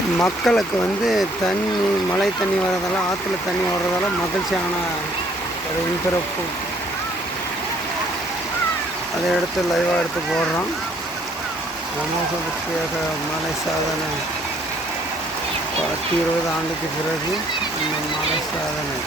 மக்களுக்கு வந்து தண்ணி மழை தண்ணி வர்றதால ஆற்றுல தண்ணி வர்றதால மகிழ்ச்சியான ஒரு இன்பிறப்பு. அதை எடுத்து லைவாக எடுத்து போடுறோம். அமோக மலை சாதனை பத்து இருபது ஆண்டுக்கு பிறகு இந்த மலை சாதனை